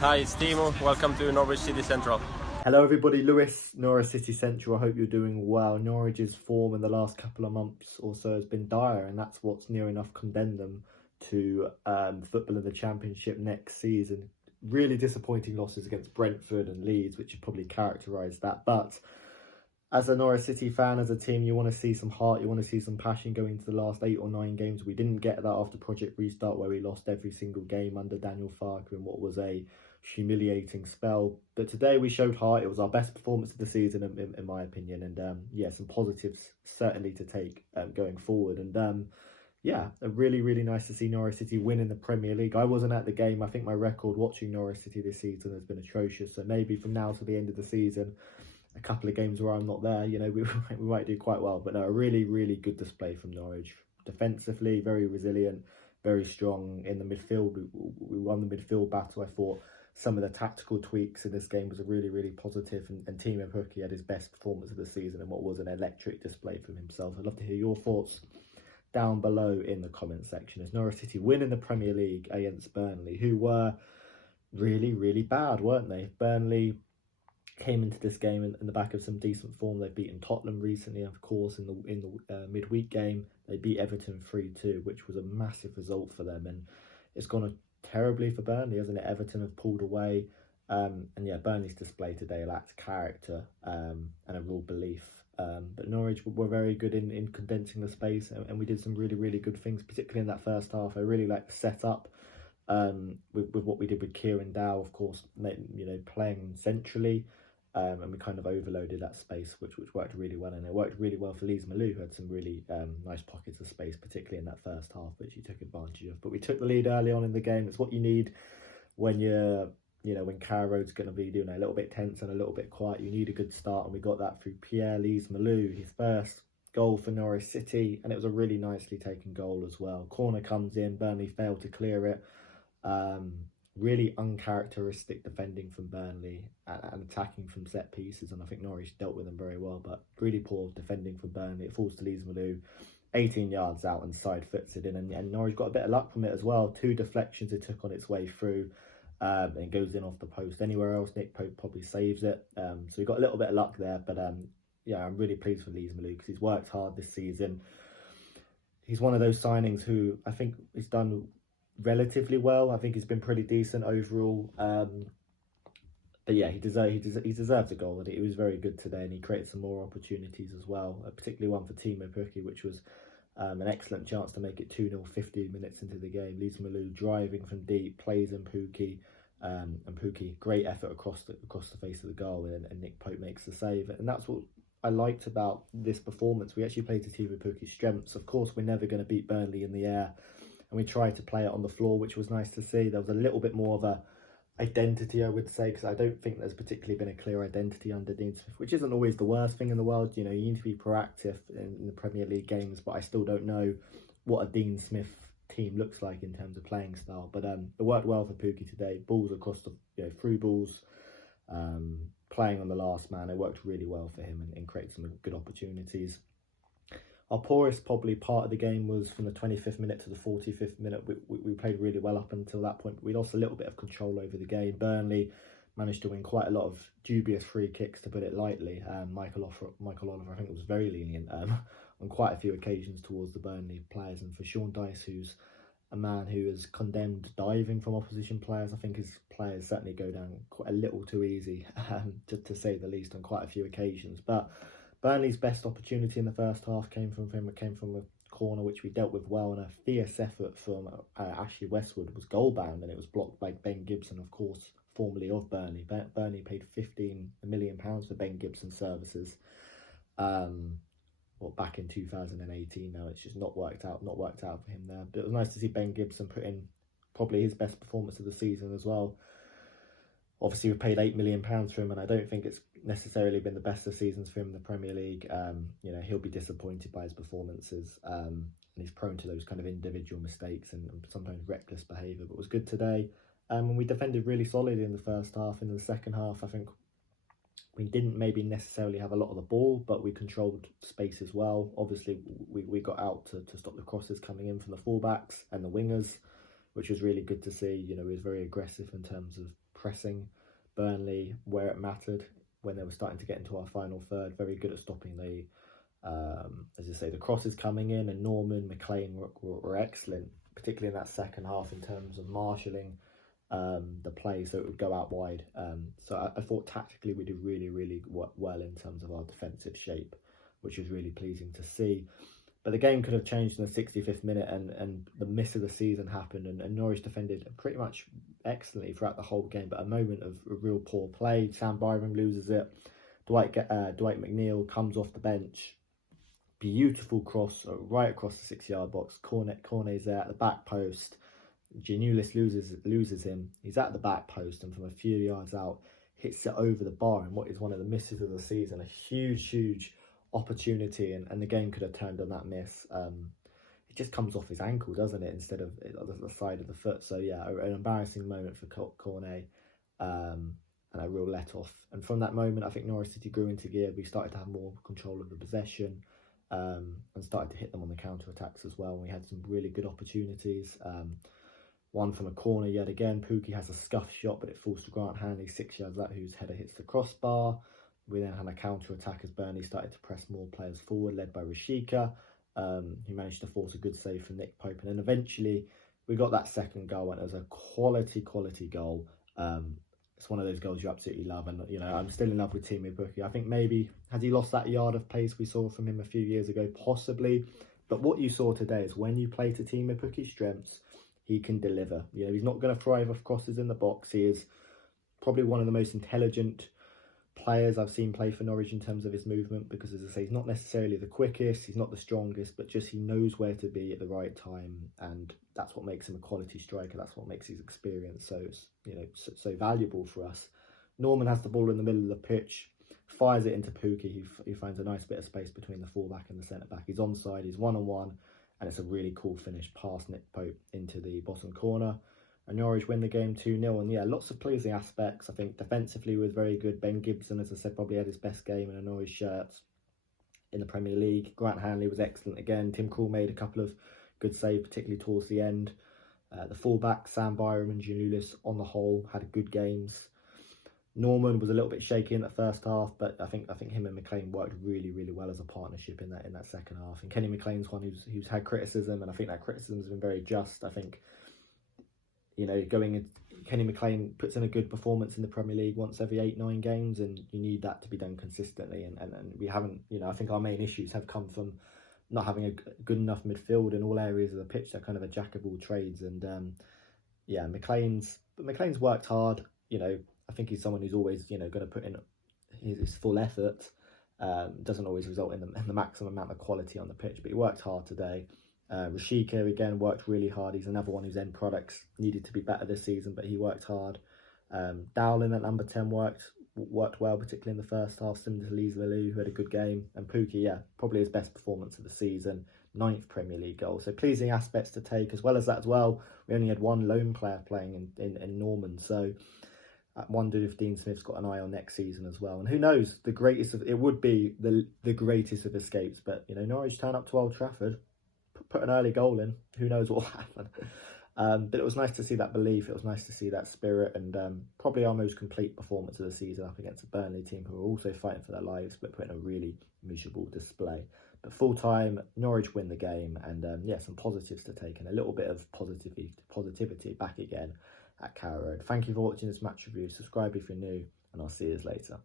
Hi, it's Timo. Welcome to Norwich City Central. Hello everybody, Lewis, Norwich City Central. I hope you're doing well. Norwich's form in the last couple of months or so has been dire, and that's what's near enough condemned them to football in the Championship next season. Really disappointing losses against Brentford and Leeds, which have probably characterised that. But as a Norwich City fan, as a team, you want to see some heart, you want to see some passion going into the last 8 or 9 games. We didn't get that after Project Restart, where we lost every single game under Daniel Farke in what was a humiliating spell. But today we showed heart. It was our best performance of the season in my opinion, and yeah, some positives certainly to take going forward. And yeah, really nice to see Norwich City win in the Premier League. I wasn't at the game. I think my record watching Norwich City this season has been atrocious, so maybe from now to the end of the season, a couple of games where I'm not there, you know, we might do quite well. But no, a really good display from Norwich. Defensively, very resilient, very strong in the midfield. We won the midfield battle. I thought some of the tactical tweaks in this game was a really positive, and Timo Pukki had his best performance of the season and what was an electric display from himself. I'd love to hear your thoughts down below in the comment section as Norwich City win in the Premier League against Burnley, who were really bad, weren't they? Burnley came into this game in the back of some decent form. They've beaten Tottenham recently, of course, in the midweek game. They beat Everton 3-2, which was a massive result for them, and it's gone terribly for Burnley, hasn't it? Everton have pulled away, and yeah, Burnley's display today lacked character and a real belief. But Norwich were very good in condensing the space, and we did some really good things, particularly in that first half. I really like the setup with what we did with Kieran Dow, of course, you know, playing centrally. And we kind of overloaded that space, which worked really well, and it worked really well for dismal, who had some really nice pockets of space, particularly in that first half, which he took advantage of. But we took the lead early on in the game. It's what you need when when Carrow's going to be doing a little bit tense and a little bit quiet. You need a good start, and we got that through Pierre dismal, his first goal for Norwich City, and it was a really nicely taken goal as well. Corner comes in, Burnley failed to clear it. Really uncharacteristic defending from Burnley and attacking from set pieces, and I think Norwich dealt with them very well, but really poor defending from Burnley. It falls to dismal, 18 yards out and side foots it in, and Norwich got a bit of luck from it as well. 2 deflections it took on its way through, and goes in off the post. Anywhere else, Nick Pope probably saves it, so we got a little bit of luck there. But yeah, I'm really pleased for dismal because he's worked hard this season. He's one of those signings who I think he's done relatively well. I think he's been pretty decent overall. But yeah, he deserves a goal, and he was very good today, and he created some more opportunities as well, particularly one for Timo Pukki, which was an excellent chance to make it 2-0 15 minutes into the game. dismal driving from deep, plays in Pukki, and Pukki, great effort across the face of the goal, and Nick Pope makes the save. And that's what I liked about this performance. We actually played to Timo Pukki's strengths. Of course, we're never going to beat Burnley in the air, and we tried to play it on the floor, which was nice to see. There was a little bit more of a identity, I would say, because I don't think there's particularly been a clear identity under Dean Smith, which isn't always the worst thing in the world. You know, you need to be proactive in the Premier League games, but I still don't know what a Dean Smith team looks like in terms of playing style. But it worked well for Pukki today. Balls across the, through balls, playing on the last man. It worked really well for him and created some good opportunities. Our poorest probably part of the game was from the 25th minute to the 45th minute. We played really well up until that point, but we lost a little bit of control over the game. Burnley managed to win quite a lot of dubious free kicks, to put it lightly. Michael Oliver, I think, was very lenient on quite a few occasions towards the Burnley players. And for Sean Dyche, who's a man who has condemned diving from opposition players, I think his players certainly go down quite a little too easy, to say the least, on quite a few occasions. But Burnley's best opportunity in the first half came from a corner, which we dealt with well, and a fierce effort from Ashley Westwood was goal bound, and it was blocked by Ben Gibson, of course, formerly of Burnley. Burnley paid £15 million for Ben Gibson's services. Back in 2018. Now it's just not worked out for him there. But it was nice to see Ben Gibson put in probably his best performance of the season as well. Obviously, we paid £8 million for him, and I don't think it's necessarily been the best of seasons for him in the Premier League. He'll be disappointed by his performances, and he's prone to those kind of individual mistakes and sometimes reckless behaviour. But it was good today, and we defended really solidly in the first half. In the second half, I think we didn't maybe necessarily have a lot of the ball, but we controlled space as well. Obviously, we got out to stop the crosses coming in from the fullbacks and the wingers, which was really good to see. He was very aggressive in terms of pressing Burnley where it mattered when they were starting to get into our final third. Very good at stopping the, as I say, the crosses coming in, and Norman, McLean were excellent, particularly in that second half in terms of marshalling the play so it would go out wide. So I thought tactically we did really, really well in terms of our defensive shape, which was really pleasing to see. But the game could have changed in the 65th minute, and the miss of the season happened, and Norwich defended pretty much excellently throughout the whole game. But a moment of real poor play, Sam Byram loses it. Dwight McNeil comes off the bench. Beautiful cross right across the 6-yard box. Cornet's there at the back post. Giannoulis loses him. He's at the back post, and from a few yards out, hits it over the bar in what is one of the misses of the season. A huge opportunity, and the game could have turned on that miss. It just comes off his ankle, doesn't it, instead of the side of the foot. So yeah, an embarrassing moment for Cornet, and a real let off. And from that moment, I think Norwich City grew into gear. We started to have more control of the possession, and started to hit them on the counter attacks as well. And we had some really good opportunities. One from a corner yet again. Pukki has a scuff shot, but it falls to Grant Hanley 6 yards out, whose header hits the crossbar. We then had a counter attack as Burnley started to press more players forward, led by Rashika, who managed to force a good save from Nick Pope. And then eventually we got that second goal, and it was a quality goal. It's one of those goals you absolutely love, and you know, I'm still in love with Teemu Pukki. I think maybe has he lost that yard of pace we saw from him a few years ago, possibly. But what you saw today is when you play to Teemu Pukki's strengths, he can deliver. You know, he's not going to thrive off crosses in the box. He is probably one of the most intelligent players I've seen play for Norwich in terms of his movement, because as I say, he's not necessarily the quickest, he's not the strongest, but just he knows where to be at the right time, and that's what makes him a quality striker. That's what makes his experience so valuable for us. Norman has the ball in the middle of the pitch, fires it into Pukki, who finds a nice bit of space between the fullback and the centre back. He's onside, he's 1-on-1, and it's a really cool finish past Nick Pope into the bottom corner. And Norwich win the game 2-0. And yeah, lots of pleasing aspects. I think defensively was very good. Ben Gibson, as I said, probably had his best game in a Norwich shirt in the Premier League. Grant Hanley was excellent again. Tim Krul made a couple of good saves, particularly towards the end. The fullbacks, Sam Byram and Giannoulis, on the whole, had good games. Norman was a little bit shaky in the first half, but I think him and McLean worked really well as a partnership in that second half. And Kenny McLean's one who's had criticism, and I think that criticism has been very just. I think, you know, Kenny McLean puts in a good performance in the Premier League once every 8-9 games, and you need that to be done consistently. And we haven't, you know, I think our main issues have come from not having a good enough midfield in all areas of the pitch. They're kind of a jack of all trades. And yeah, McLean's worked hard. You know, I think he's someone who's always, you know, going to put in his full effort. Doesn't always result in the maximum amount of quality on the pitch, but he worked hard today. Rashika again worked really hard. He's another one whose end products needed to be better this season, but he worked hard. Dowling at number 10 worked well, particularly in the first half, similar to Lees Lelou, who had a good game. And Pukki, yeah, probably his best performance of the season, 9th Premier League goal. So pleasing aspects to take. As well as we only had one loan player playing in Norman. So I wondered if Dean Smith's got an eye on next season as well. And who knows, it would be the greatest of escapes. But, you know, Norwich turn up to Old Trafford, put an early goal in, who knows what will happen. But it was nice to see that belief, it was nice to see that spirit, and probably our most complete performance of the season up against a Burnley team who are also fighting for their lives but putting a really miserable display. But full time, Norwich win the game, and yeah, some positives to take and a little bit of positivity back again at Carrow Road. Thank you for watching this match review. Subscribe if you're new, and I'll see you later.